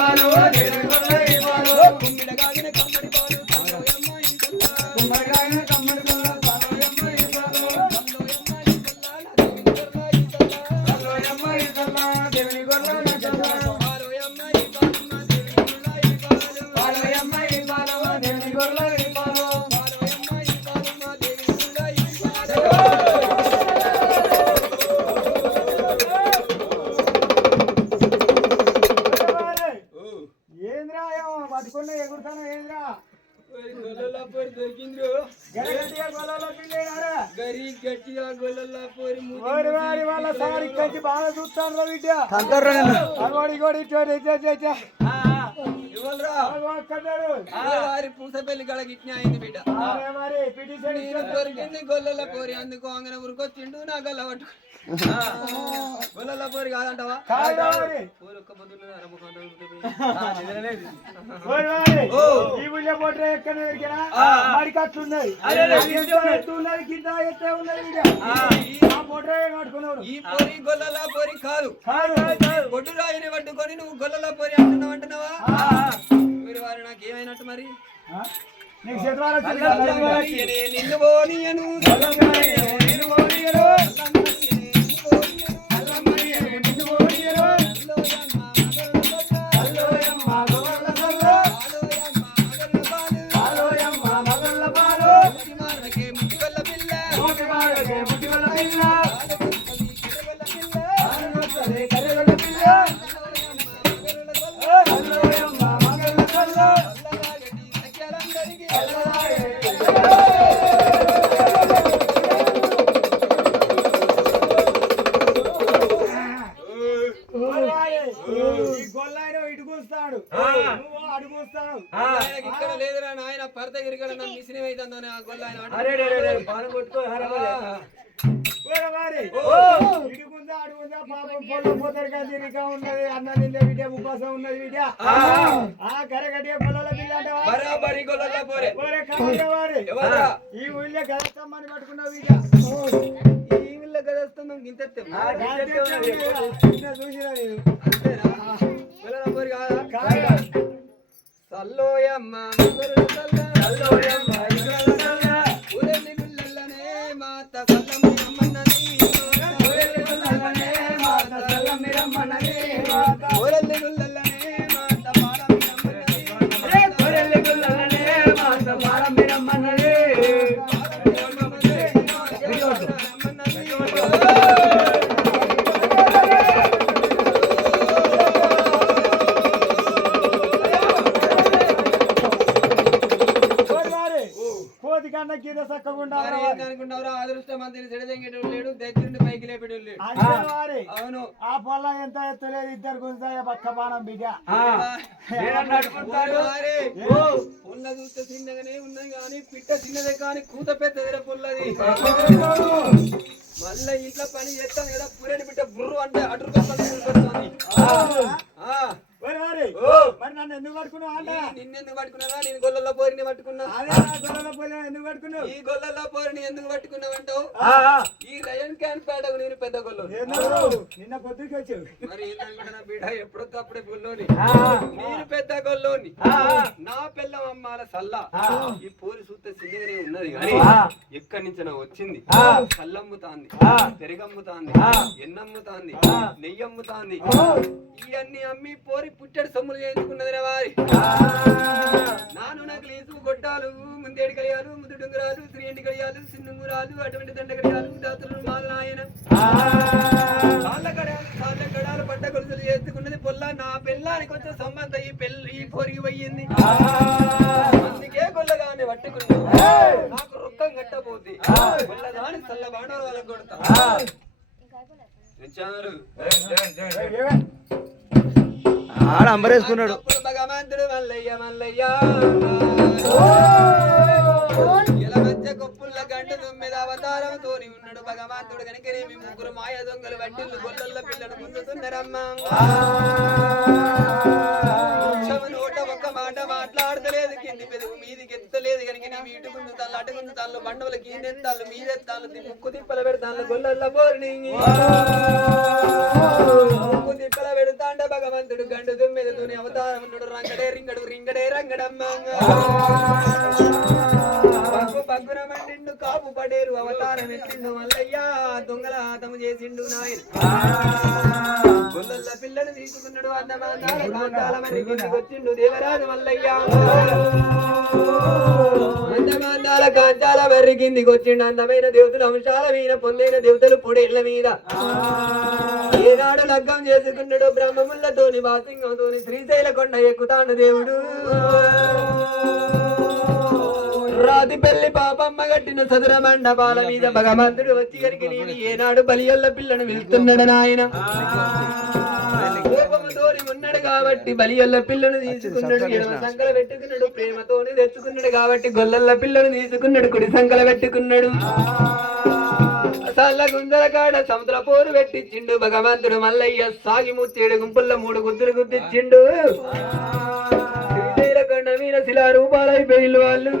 పాలు పోరి పిల్లేనారా గరి గట్టిగా గొల్లలా పోరి ఓరి వారి వాళ్ళ సారి కంచి బాగా చూస్తాను రా బిడ్డ వారి పూసపల్లి గడ గిట్నే అయింది బిడ్డ. నేను దొరికింది గొల్లల పోరి అందుకు అంగన ఉరికొచ్చిండు నా గల్ల పట్టు గొల్లల పోరి కాదంటావా? పోరి ఒక్క ఈ పోరి గొల్లల పోరి కాదు. కాదు. గొడ్డు రాయిని పట్టుకొని నువ్వు గొల్లల పోరి అంటున్నావు అంటున్నావా? వారు నాకు ఏమైనట్టు మరి నిన్ను పోనీయను నేను పోనీయను లేదురా నాయన పరద గిరిగడ నా మిషన్ అవుతుందో ఆ గొల్ల ఆయన మరి ఇడుకుందా అడుగుందా పాపం పొల్ల పోతరిగా తిరిగా ఉన్నది అన్న బిడ్డ ఉపవాసం ఉన్నది బిడ్డ. ఆ. కరగట్టే పొలాల బిడ్డ అంటావా బరాబరి పోరే. వారి. ఎవరా? ఈ ఊళ్ళో గదస్తమ్మని పట్టుకున్నావు బిడ్డ. ఈ ఇంత చూసినా నేను గొల్ల పోరి కాదా. కాదా సల్లోయమ్మ ముగ్గురు సల్ల సల్లోయమ్మ ముగ్గురు సల్ల ఊరెల్లి గుల్లల్లనే మాత సల్లమ్మ అమ్మన్నని ఊరెల్లి గుల్లల్లనే మాత సల్లమ్మ అమ్మన్నని ఊరెల్లి మరి ఏందనుకున్నావురా అదృష్టం అంతే లేడు దగ్గరుండి పైకి వారి. అవును. ఆ పొల్ల ఎంత ఎత్తలేదు ఇద్దరు గుంజాయ పక్క బాణం బిడ్డ. పుల్ల చూస్తే చిన్నగానే ఉన్నది కానీ పిట్ట చిన్నదే కానీ కూత పెద్దదిరా పుల్లది. మళ్ళా ఇంట్లో పని చేస్తాను కదా పురేని బిడ్డ బుర్రు అంటే వారి. మరి నన్ను ఎందుకు అంట నిన్నెందుకు పట్టుకున్నావా? నేను గొల్లలో పోరిని పట్టుకున్నా అదే నా గొడవలో పోయినా ఎందుకు పట్టుకున్నావు? ఈ గొల్లలో పోరిని ఎందుకు పట్టుకున్నావంటావు ఈ రయన్ క్యాన్ పేడకు నేను పెద్ద గొల్లు నిన్న పొద్దుకి వచ్చావు. మరి ఏంటనుకుంటున్నా బిడ్డ? ఎప్పుడో అప్పుడే గొల్లోని నేను పెద్ద గొల్లోని. నా పిల్లం అమ్మాల సల్లా. ఈ పూరి చూస్తే చిన్నగానే ఉన్నది కానీ ఎక్కడి నుంచి నా వచ్చింది? కల్లమ్ముతాంది పెరుగమ్ముతాంది. ఎన్నమ్ముతాంది? నెయ్యి అమ్ముతాంది ఇవన్నీ అమ్మి పోరి పుట్టెడు సొమ్ములు చేయించుకున్నది వారి. నాను నాకు లేసు గొట్టాలు ముందేడు కలియాలు ముద్దు డుంగరాలు శ్రీండి కలియాలు సిన్నుంగురాలు అటువంటి దండ కలియాలు దాతులు మాదనాయన కాళ్ళ గడాలు కాళ్ళ గడాలు పడ్డ గొలుసులు చేసుకున్నది పొల్ల నా పెళ్ళానికి వచ్చే సంబంధం ఈ పెళ్ళి ఈ పొరిగి పోయింది. అందుకే గొల్లగానే పట్టుకున్నా. నాకు రొక్కం కట్టబోద్ది. గొల్లదాని చల్ల బాణాలు వాళ్ళకి కొడతా. ఆడ అంబరేసుకున్నాడు. భగవంతుడు మల్లయ్య మల్లయ్య. ఇలా మధ్య కొప్పుల గంట తొమ్మిది అవతారంతోని ఉన్నాడు భగవంతుడు మీ ముగ్గురు మాయ దొంగలు వడ్డిల్లు గొల్లల పిల్లలు ముందుతున్నారమ్మా నోట ఒక్క మాట మాట్లాడతలేదు. కింది పెదవు మీదికి ఎత్తలేదు. కనుక నీ వీటు ముందు తల్లు తల్లు బండవల కీనెత్తాలు మీదెత్తాలు ముక్కు తిప్పల పెడతాను గొల్లల పోరిని ముక్కు తిప్పల పెడతాండ భగవంతుడు గండు దుమ్మెదతోని అవతారం ఉన్నాడు రంగడే రింగడు రింగడే రంగడమ్మ. పగ్గు పగ్గున మండిండు కాపు పడేరు అవతారం ఎత్తిండు మల్లయ్య. దొంగల ఆతము చేసిండు నాయన గొల్లల్ల పిల్లలు తీసుకున్నాడు అందమానాల కాంతాలమని గుర్తుకొచ్చిండు దేవరాజు మల్లయ్యా. అందమానాల కాంతాల వెర్రి కిందికి వచ్చిండు అందమైన దేవతలు అంశాల మీద పొందైన దేవతలు పొడేళ్ళ మీద. ఏనాడు లగ్గం చేసుకున్నాడు. బ్రహ్మములతోని వాసింగంతోని శ్రీశైల కొండ ఎక్కుతాడు దేవుడు. రాతి పెళ్ళి పాపమ్మ గట్టిన సదుర మండపాల మీద భగవంతుడు వచ్చి కనుక నేను ఏనాడు బలియల్ల పిల్లను వెళ్తున్నాడు నాయన. కోపముతోని ఉన్నాడు కాబట్టి బలియల్ల పిల్లను తీసుకున్నాడు. సంకల పెట్టుకున్నాడు. ప్రేమతోని తెచ్చుకున్నాడు కాబట్టి గొల్లల్ల పిల్లను తీసుకున్నాడు. కుడి సంకల పెట్టుకున్నాడు. కష్టాల గుంజల కాడ సముద్ర పోరు పెట్టించిండు. భగవంతుడు మల్లయ్య సాగి ముచ్చేడు గుంపుల్లో మూడు గుద్దులు గుద్దించిండు. శ్రీశైలకొండ మీద శిలా వాళ్ళు.